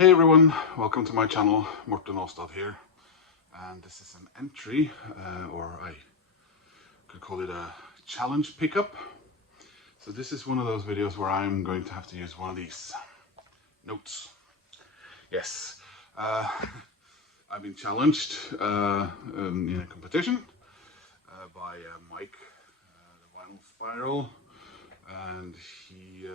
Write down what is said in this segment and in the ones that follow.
Hey everyone, welcome to my channel. Morten Aastad here, and this is an entry, or I could call it a challenge pickup. So this is one of those videos where I'm going to have to use one of these notes. Yes, I've been challenged in a competition by Mike, the Vinyl Spiral, and he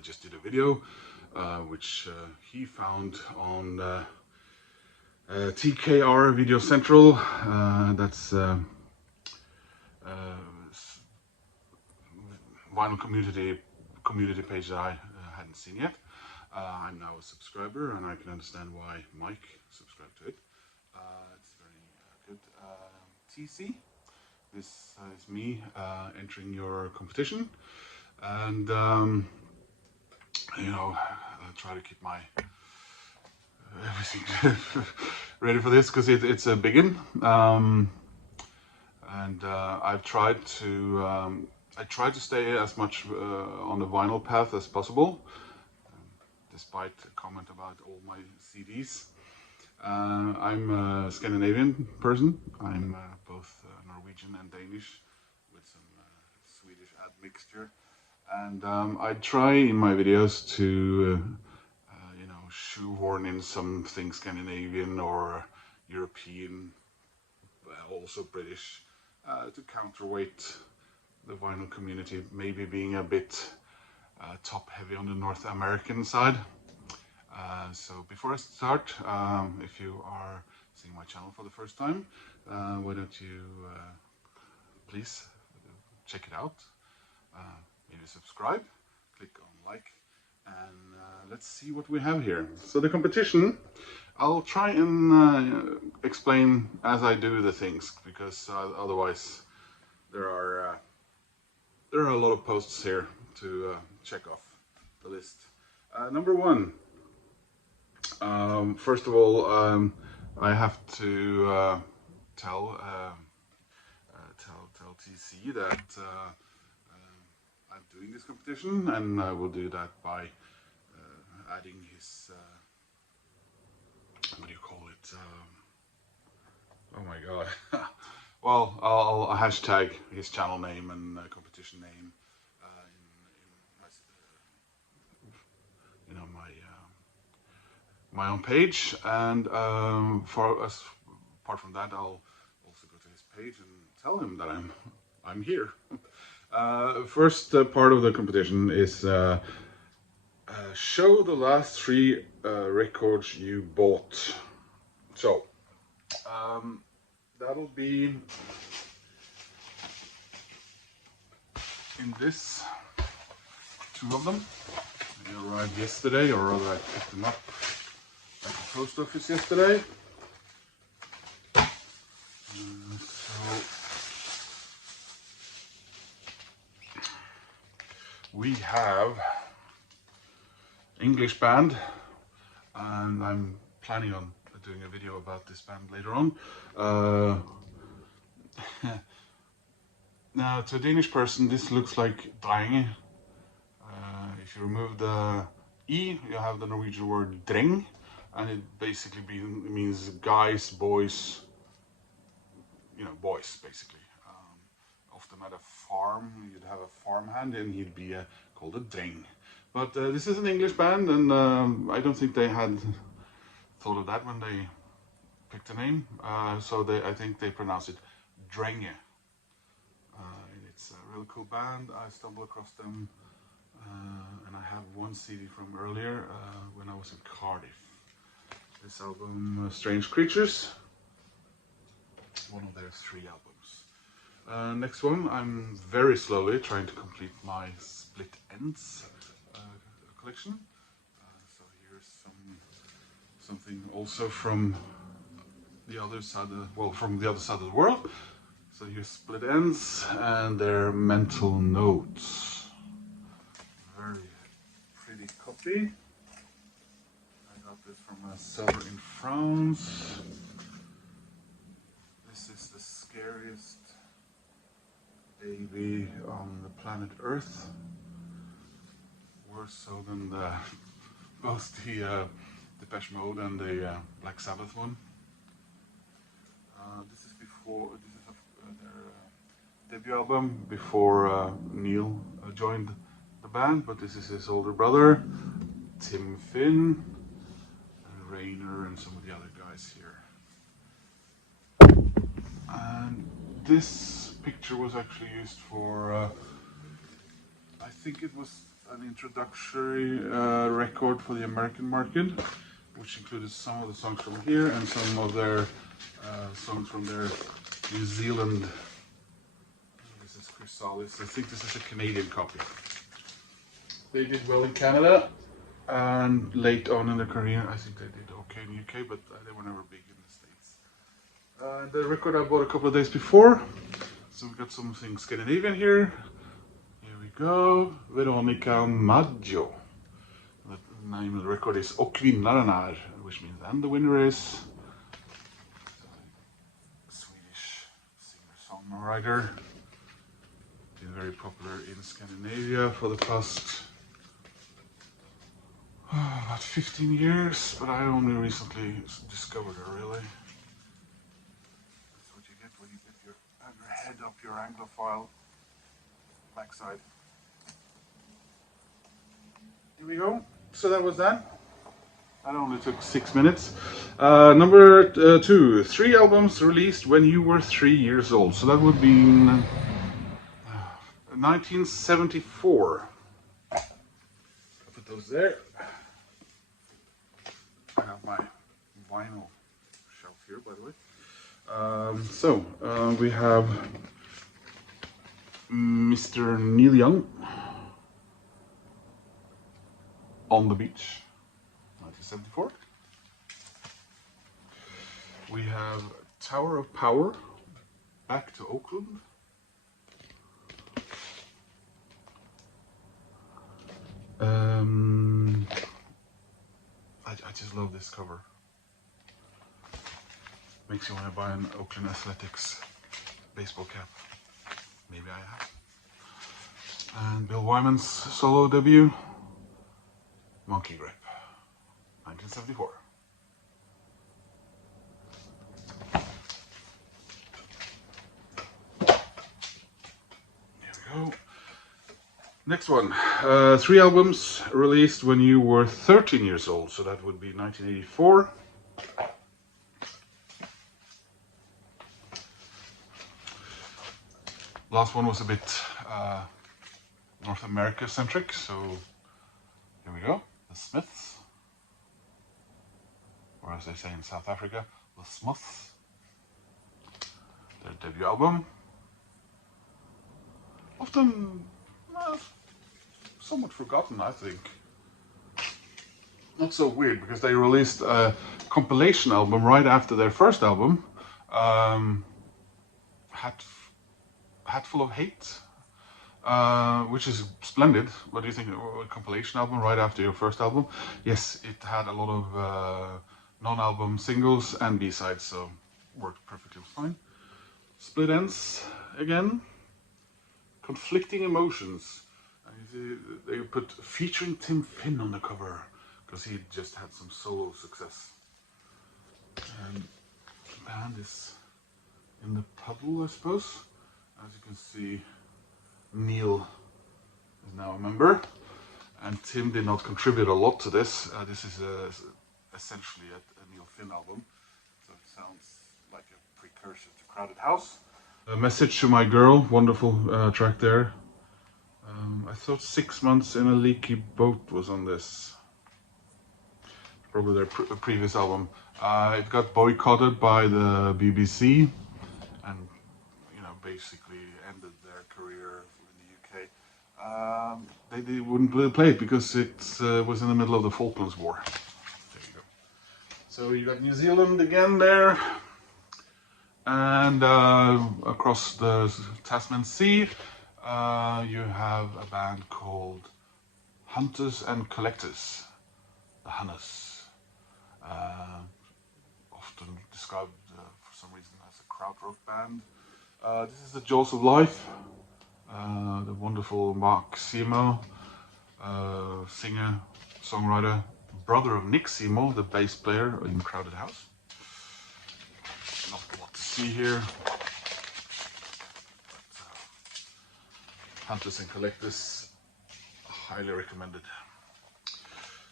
just did a video which he found on TKR VideoCentral. That's vinyl community page that I hadn't seen yet. I'm now a subscriber, and I can understand why Mike subscribed to it. It's very good. TC. This is me entering your competition, and you know, I try to keep my everything ready for this because it's a big one, and I've tried to stay as much on the vinyl path as possible, despite a comment about all my CDs. I'm a Scandinavian person. I'm both Norwegian and Danish, with some Swedish admixture. And I try in my videos to, you know, shoehorn in something Scandinavian or European, also British, to counterweight the vinyl community maybe being a bit top heavy on the North American side. So before I start, if you are seeing my channel for the first time, why don't you please check it out, maybe subscribe, click on like, and let's see what we have here. So the competition, I'll try and explain as I do the things, because otherwise there are a lot of posts here to check off the list. Number one. First of all, I have to tell TC that I'm doing this competition, and I will do that by adding his what do you call it? Oh my god! Well, I'll hashtag his channel name and competition name in my my own page, and apart from that, I'll also go to his page and tell him that I'm here. First part of the competition is show the last 3 records you bought. So that'll be in this, 2 of them. They arrived yesterday, or rather I picked them up at the post office yesterday. So we have English band, and I'm planning on doing a video about this band later on. Now, to a Danish person, this looks like drenge. If you remove the E, you have the Norwegian word dreng, and it basically means guys, boys, you know, boys, basically. Often at a farm, you'd have a farmhand, and he'd be called a dreng. But this is an English band, and I don't think they had thought of that when they picked the name. So I think they pronounce it drenge. And it's a really cool band. I stumbled across them. And I have one CD from earlier when I was in Cardiff. This album, Strange Creatures, one of their 3 albums. Next one, I'm very slowly trying to complete my Split Ends collection. So here's something also from the other side from the other side of the world. So here's Split Ends and their Mental Notes. Very pretty copy. I got this from a seller in France. This is the scariest baby on the planet Earth. Worse so than the both the Depeche Mode and the Black Sabbath one. This is their debut album before Neil joined the band, but this is his older brother, Tim Finn, and Rainer, and some of the other guys here. And this picture was actually used for, I think it was an introductory record for the American market, which included some of the songs from here and some of their songs from their New Zealand. This is Chrysalis. I think this is a Canadian copy. They did well in Canada, and late on in their career, I think they did okay in the UK, but they were never big in the States. The record I bought a couple of days before, so we got something Scandinavian here. Here we go, Veronica Maggio. The name of the record is Och vinnaren är, which means and the winner is. Swedish singer-songwriter. Been very popular in Scandinavia for the past about 15 years, but I only recently discovered her, really. That's what you get when you get your head up your Anglophile backside. Here we go. So that was that. That only took 6 minutes. Number 2, 3 albums released when you were 3 years old. So that would be 1974. I'll put those there. I have my vinyl shelf here, by the way. We have Mr. Neil Young, On the Beach, 1974. We have Tower of Power, Back to Oakland. I just love this cover. Makes you want to buy an Oakland Athletics baseball cap. Maybe I have. And Bill Wyman's solo debut, Monkey Grip, 1974. Here we go. Next one, 3 albums released when you were 13 years old, so that would be 1984. Last one was a bit North America centric, so here we go, The Smiths, or as they say in South Africa, The Smiths, their debut album. Often somewhat forgotten, I think. Not so weird, because they released a compilation album right after their first album, Hatful of Hate, which is splendid. What do you think? A compilation album right after your first album? Yes, it had a lot of non-album singles and B-sides, so worked perfectly fine. Split Ends again. Conflicting Emotions. And you see, they put featuring Tim Finn on the cover because he just had some solo success. And the band is in the puddle, I suppose. As you can see, Neil is now a member, and Tim did not contribute a lot to this. This is essentially a Neil Finn album, so it sounds like a precursor to Crowded House. A Message to My Girl, wonderful track there. I thought 6 Months in a Leaky Boat was on this. Probably their previous album. It got boycotted by the BBC and basically ended their career in the UK. They wouldn't play it because it was in the middle of the Falklands War. There you go. So you got New Zealand again there. And across the Tasman Sea, you have a band called Hunters and Collectors, the Hunters. Often described for some reason as a krautrock band. This is the Jaws of Life, the wonderful Mark Simo, singer, songwriter, brother of Nick Seymour, the bass player in Crowded House. Not a lot to see here. Hunters and collectors, highly recommended.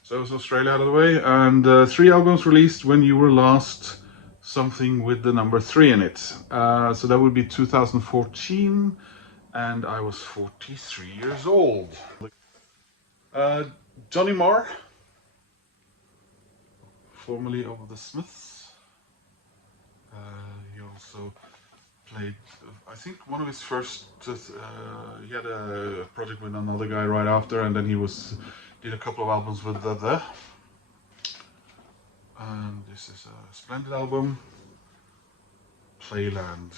So it's Australia out of the way, and 3 albums released when you were last, something with the number 3 in it. So that would be 2014, and I was 43 years old. Johnny Marr, formerly of the Smiths. He also played, I think, one of his first. He had a project with another guy right after, and then he did a couple of albums with the. And this is a splendid album, Playland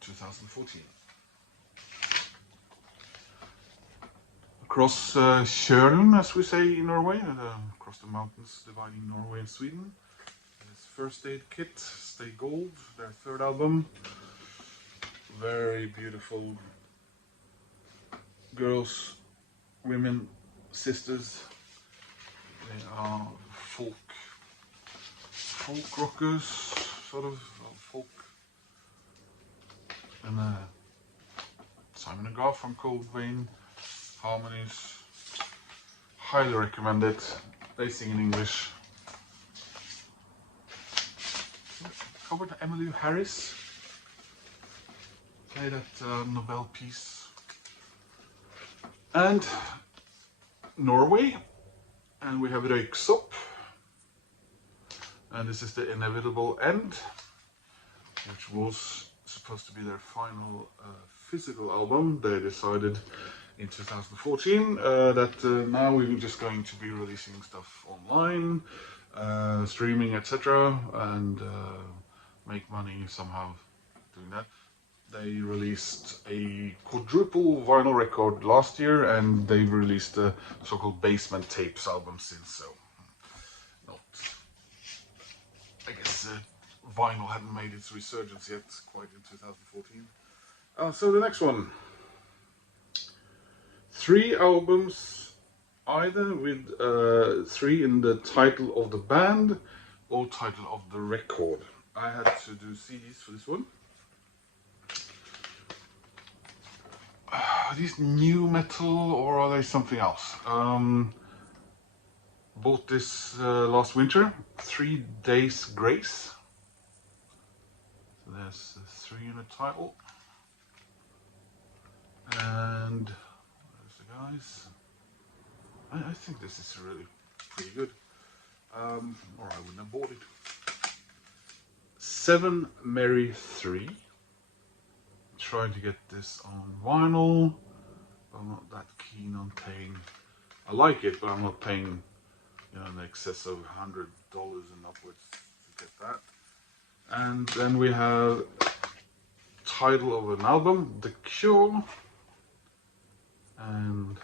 2014. Across Sjøen, as we say in Norway, across the mountains dividing Norway and Sweden. This First Aid Kit, Stay Gold, their 3rd album. Very beautiful girls, women, sisters. They are folk rockers, sort of folk. And Simon & Garfunkel vein, harmonies. Highly recommend it. They sing in English. Covered Emmylou Harris. Played at Nobel Peace. And Norway. And we have Røyksopp. And this is The Inevitable End, which was supposed to be their final physical album. They decided in 2014 that now we were just going to be releasing stuff online, streaming, etc., and make money somehow doing that. They released a quadruple vinyl record last year, and they've released a so-called Basement Tapes album since. So, not. I guess vinyl hadn't made its resurgence yet, quite in 2014. So the next one. 3 albums, either with 3 in the title of the band or title of the record. I had to do CDs for this one. Are these new metal or are they something else? Bought this last winter. 3 Days Grace. So there's the 3 in the title. And there's the guys. I think this is really pretty good. Or I wouldn't have bought it. 7 Mary 3. Trying to get this on vinyl. I'm not that keen on paying. I like it, but I'm not paying, you know, in excess of $100 and upwards to get that. And then we have title of an album, The Cure, and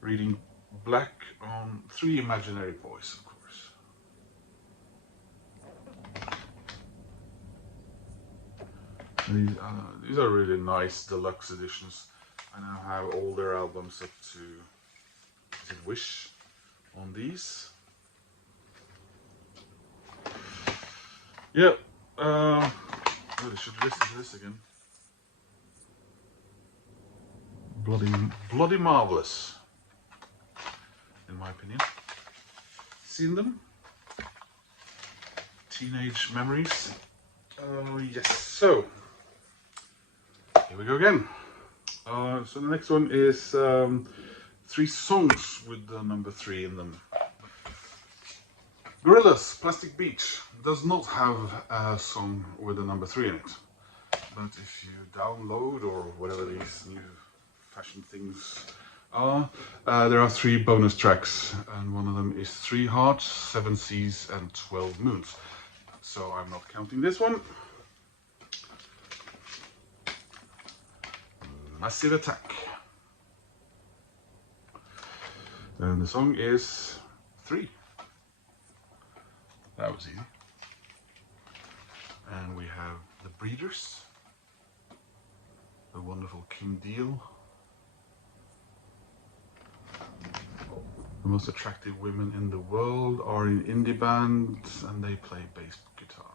reading Black on 3 Imaginary Boys, of course. These are really nice deluxe editions. I now have all their albums up to, is it Wish, on these. Yeah, really should listen to this again. Bloody marvelous, in my opinion. Seen them? Teenage Memories. Yes, so here we go again. So the next one is 3 songs with the number 3 in them. Gorillaz, Plastic Beach does not have a song with the number 3 in it. But if you download or whatever these new fashion things are, there are 3 bonus tracks, and one of them is 3 Hearts, 7 Seas and 12 Moons. So I'm not counting this one. Massive Attack. And the song is 3. That was easy. And we have The Breeders, the wonderful King Deal. The most attractive women in the world are in indie bands and they play bass guitar.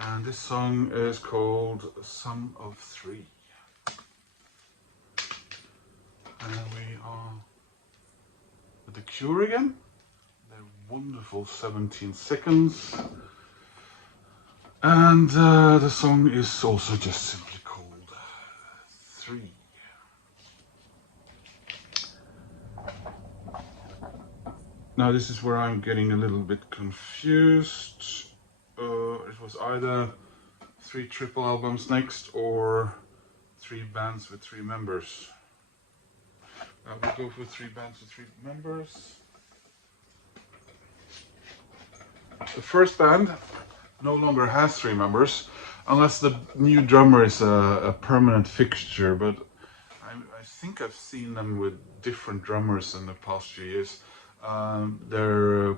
And this song is called Sum of Three. And we are with The Cure again. They're wonderful 17 seconds. And the song is also just simply called Three. Now this is where I'm getting a little bit confused. It was either 3 triple albums next or 3 bands with 3 members. We'll go for 3 bands with 3 members. The first band no longer has 3 members, unless the new drummer is a permanent fixture, but I think I've seen them with different drummers in the past few years. Their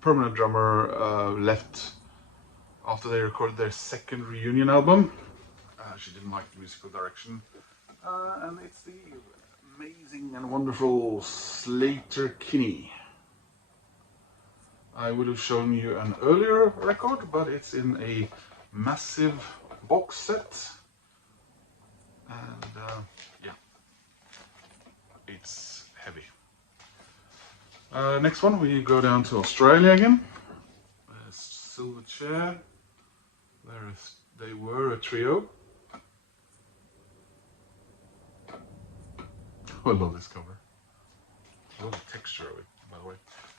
permanent drummer left after they recorded their second reunion album. She didn't like the musical direction, and it's the amazing and wonderful Slater Kinney. I would have shown you an earlier record, but it's in a massive box set, and yeah, it's heavy. Next one, we go down to Australia again. Silverchair. They were a trio. Oh, I love this cover. I love the texture of it, by the way.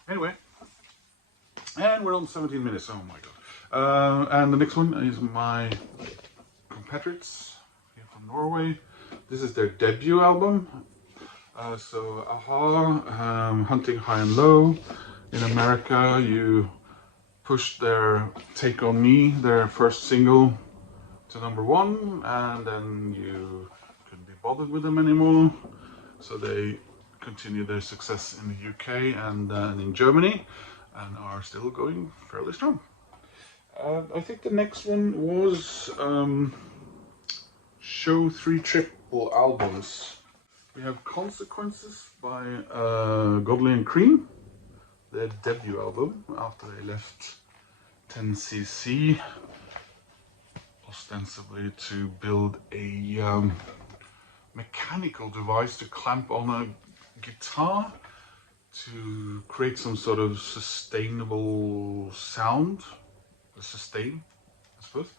Anyway, and we're on 17 minutes. Oh my god. And the next one is my compatriots here from Norway. This is their debut album. So Aha, Hunting High and Low. In America, you pushed their Take On Me, their first single, to #1, and then you couldn't be bothered with them anymore. So they continued their success in the UK and in Germany, and are still going fairly strong. I think the next one was Show 3 triple albums. We have Consequences by Godley and Cream, their debut album after they left 10cc, ostensibly to build a mechanical device to clamp on a guitar to create some sort of sustainable sound, a sustain, I suppose.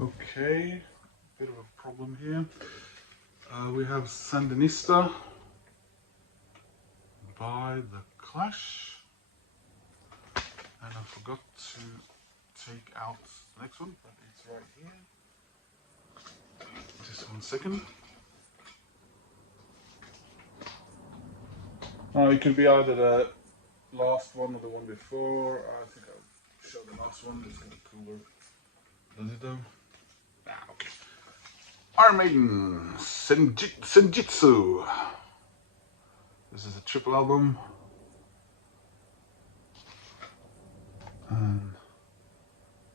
Okay, bit of a problem here. We have Sandinista by The Clash, and I forgot to take out the next one, but it's right here. Just 1 second. It could be either the last one or the one before. I think I'll show the last one, it's a bit cooler. Does it though? Okay. Iron Maiden, Senjutsu. This is a triple album. And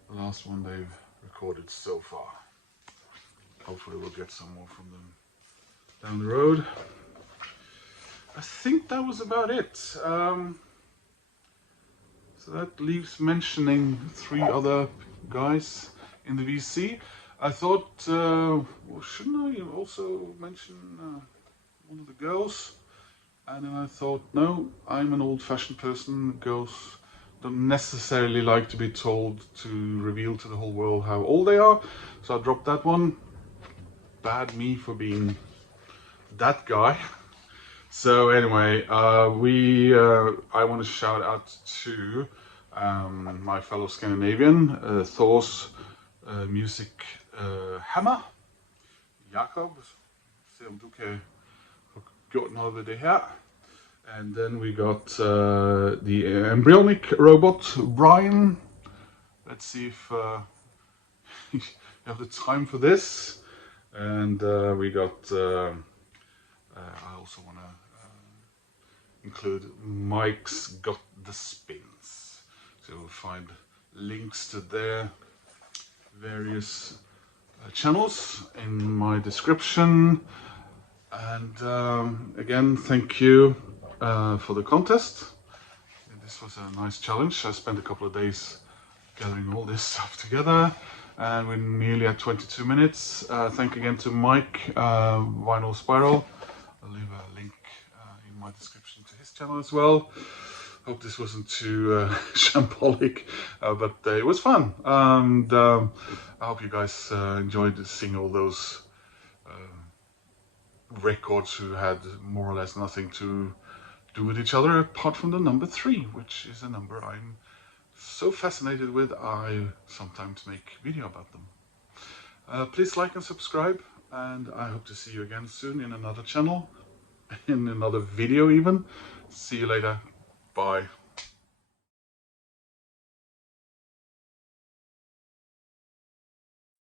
the last one they've recorded so far. Hopefully we'll get some more from them down the road. I think that was about it. So that leaves mentioning 3 other guys in the VC. I thought, well, shouldn't I also mention one of the girls? And then I thought, no, I'm an old-fashioned person. Girls don't necessarily like to be told to reveal to the whole world how old they are. So I dropped that one. Bad me for being that guy. So anyway, I want to shout out to my fellow Scandinavian, Thor's Musichammer, Jakob. Se om du kan få gjort noget ved det her. And then we got the Embryonic Robot, Brian. Let's see if you have the time for this. And we got, I also want to include Mike's Got the Spins. So you'll find links to their various channels in my description. And again, thank you for the contest. This was a nice challenge. I spent a couple of days gathering all this stuff together, and we're nearly at 22 minutes. Thank again to Mike, Vinyl Spiral. I'll leave a link in my description to his channel as well. Hope this wasn't too shambolic, but it was fun. And I hope you guys enjoyed seeing all those records who had more or less nothing to do with each other apart from the number 3, which is a number I'm so fascinated with. I sometimes make video about them. Please like and subscribe, and I hope to see you again soon in another channel, in another video even. See you later. Bye.